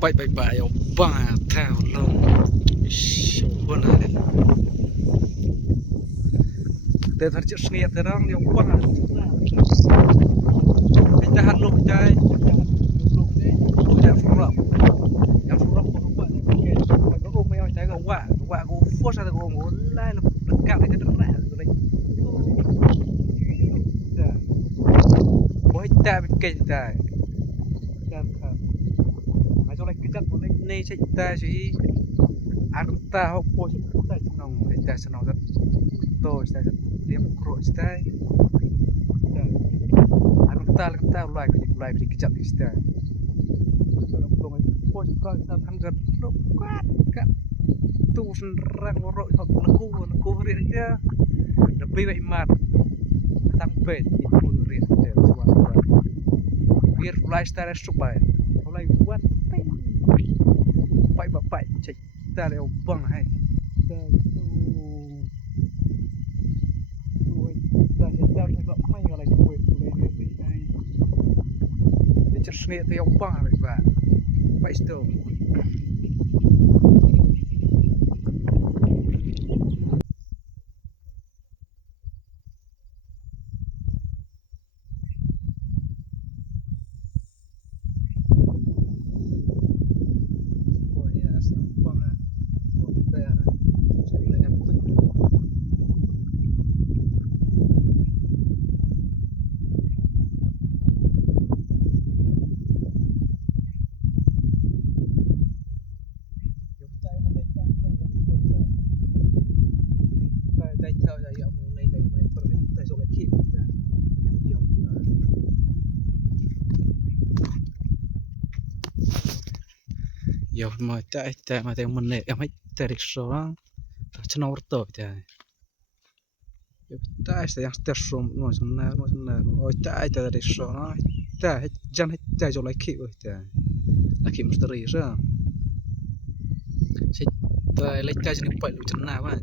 Bye ông ba theo lông buồn này tên thật chữ nghiệp thế đó ông ba anh ta hát lông trai em phụ rộng không phải là cái có ôm mấy ông trai gồng quả gỗ phốt ra gỗ gỗ lai là cạo cái rất lạ rồi đấy bố ta bị kẹt tại mà cho lại cái chất của này chạy ta chỉ ăn ta học bố ta chân nòng ta chân nòng rất tôi ta rất liêm cội ta ăn ta loài cái chất này ta lúc ấy bố coi ta thằng gần lúc quát cả tu răng rội học nó cu riêng chứ nó bị vậy mà tăng bền thì cu riêng để cho bạn biar lifestyle supaya mulai buat bapak cek kita ada bang hai kita juga main kalau gue mulai dari hai dia cersnya tu yang bang pak pak itu giờ mà chạy mà theo mình này em hãy chạy được số chân nó tốt chạy chạy sẽ yang chạy số nó ôi chạy được số nó chạy chân chạy cho lại kịp rồi chạy là kịp mystery rồi sẽ chạy lấy chạy chân phải chân nào vậy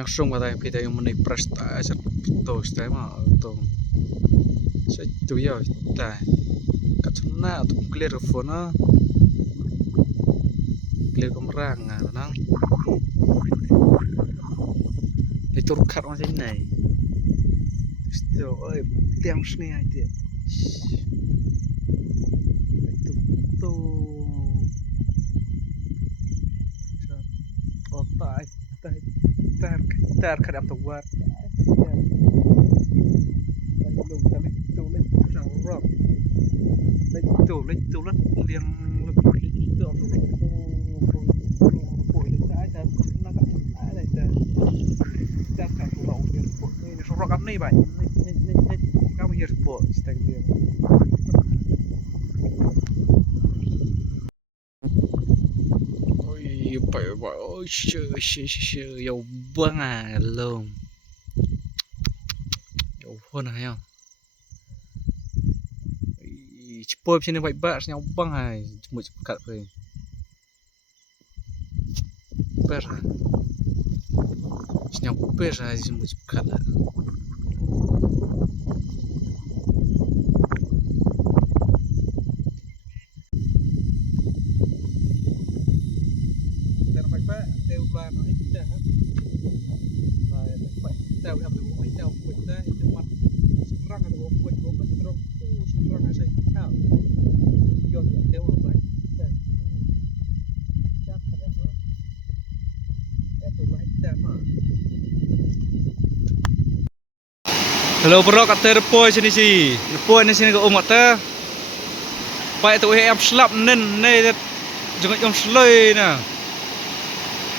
yang sung pada kita yang menik prestasi to sistema to saya tu ya ta katuna to clear phone clear kamera nang itu rukat macam ni still oi tiang sini aja itu tu oh tar kadam tu buat belum tapi tu yang rock tu liang tu ada tak kan tu ini rock am ni bay kamu hier sport stag dia ôi trời dầu băng à luôn dầu hơn này không bôi trên vậy bạn nhau băng này một cặp rồi bê ra nhau bê ra một cặp theo plan nó hết ra hết rồi phải theo em được phải theo quỳnh ra thì mặt răng là được quỳnh có bên trong tu răng hay gì thao do theo ở đây chắc phải Hello bro, kata repoi sini si. Repoi ni sini ke kata. Pai tu em slap nen nei jangan om sloi na.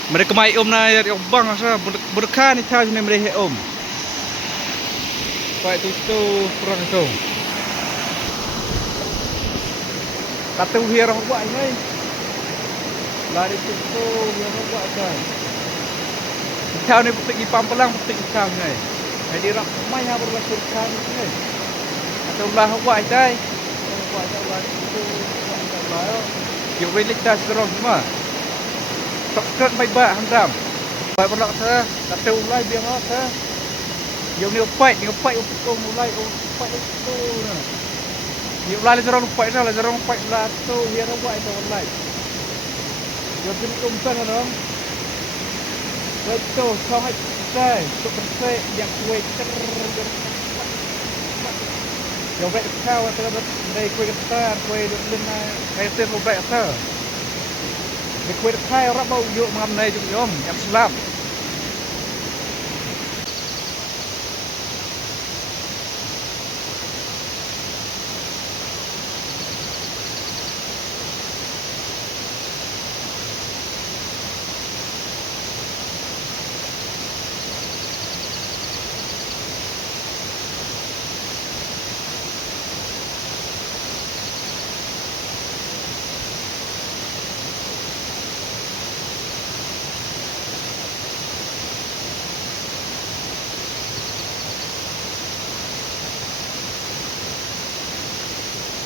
Mereka mai om na ya bang asa berkah ni tahu ni mereka om. Pai tu perang tu. Kata uhiar orang buat ni. Lari tu yang orang buat kan. Tahu ni pergi pampelang pergi tahu ni. Jadi rak mai ha berlaku kan ni. Atau belah buat dai. Buat dah itu buat dah. Yo really dah serong semua. Subscribe mai ba handam. Bai berlak kata ulai biang apa. Yo ni upai untuk mulai upai itu nah. Yo ulai serong upai dah serong upai lah tu biar buat itu ulai. Yo tu umpan orang. Betul, kau hai sai, tu pensai yang kuat Yo baik kau atau dari kuih ketar, kuih lena, kayak tu baik atau. Dari kuih kau orang bau yuk mengamai juga yang Islam.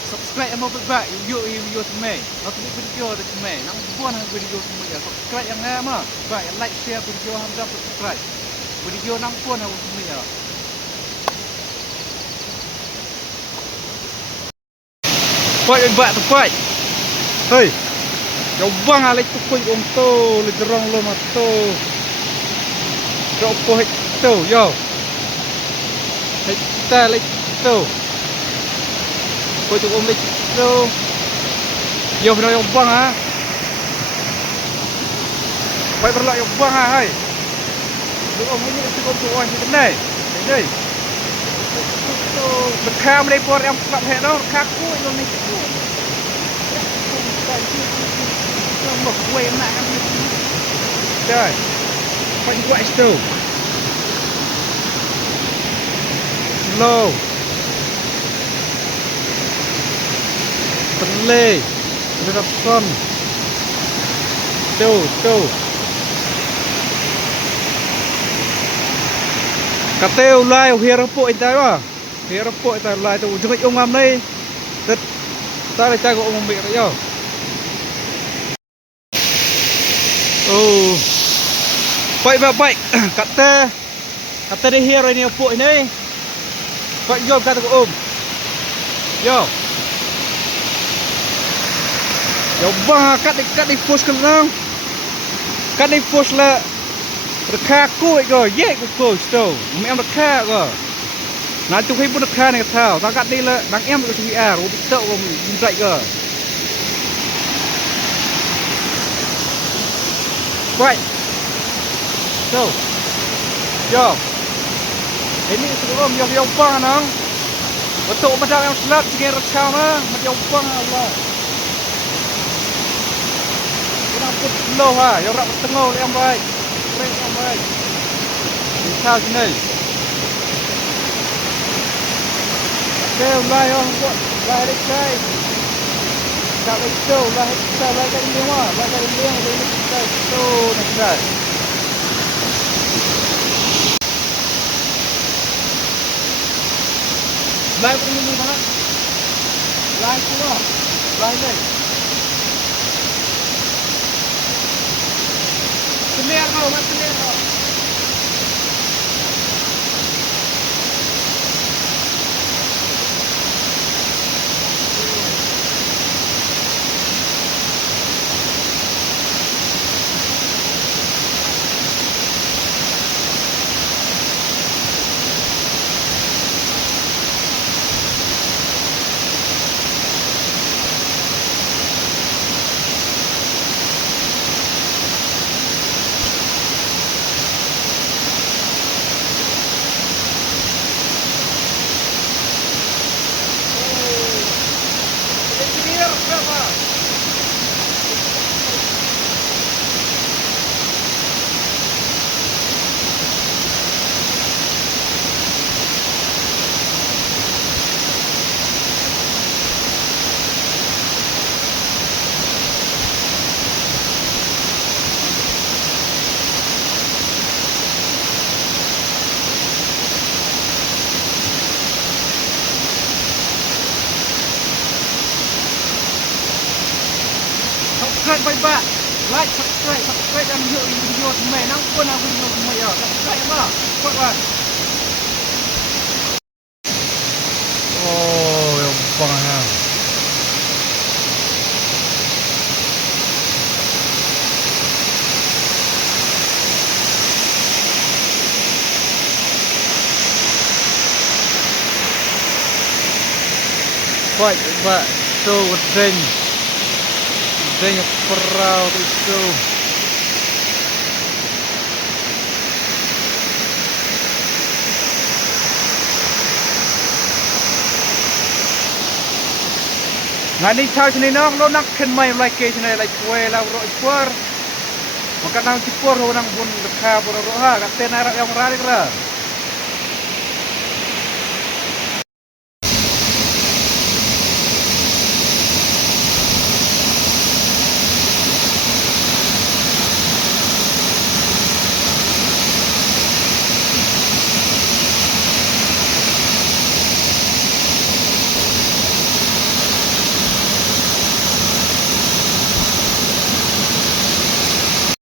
Subscribe yang mau berbak, yuk semai. Aku buat video ada semai. Nak buat video semai ya. Subscribe yang nama, bak, like, share video hamzah subscribe. Video nang pun aku semai ya. Fight bak tu fight. Hei. Kau bang alai tu koi om tu, le jerong lo mat tu. Kau poh tu, yo. Hei, ta le tu. Kau tu om tu, yo benar yang bang ah, baik berlak yang bang ah, hai. Lu om ini tu om tu orang ni kenai, ni. Tu berkam dari por yang sebab hek dah, kaku itu ni tu. Yang mau kue nak kan ni. Dah, kau buat itu. Slow. Terleh, terapkan. Tu. Kata ulai hiar repuk entai wah. Hiar repuk entai ulai tu jangan ngam ni. Tak ada jago ngombe yo. Oh. Baik. Kata dia hiar ini repuk ini. Kau jom kata om. Yo. Yo bang kat di post kan. Kat di post lah. Rekha kuih ke, ye ke post tu. Em rekha ke. Nanti tu pun rekha ni kata. Tak kat ni lah, nang em ke CVR, ubi tak ke minta ke. Baik. So. Yo. Ini sebelum yo bang nang. Betul macam yang selap sikit rekha mah, macam bang Allah. Put slow ha, yang rak tengah yang baik. Brake yang baik. Bisa sini. Okey, mulai orang buat lari kai. Tak itu, lah kita lagi ini mah, lagi ini yang ini kita itu nak dah. Live ini mana? Live semua. Live ni. Selir kau, mat selir kau. sampai ba like subscribe dan video semai nang pun aku video semai ya subscribe ba kuat ba oh yang bang kuat ba so deng perahu itu ngani chao sini nong lo nak ken mai like ke sini like kue la ro por maka nang tipor ho nang bun dekha por ro ha ka tenara yang rari kra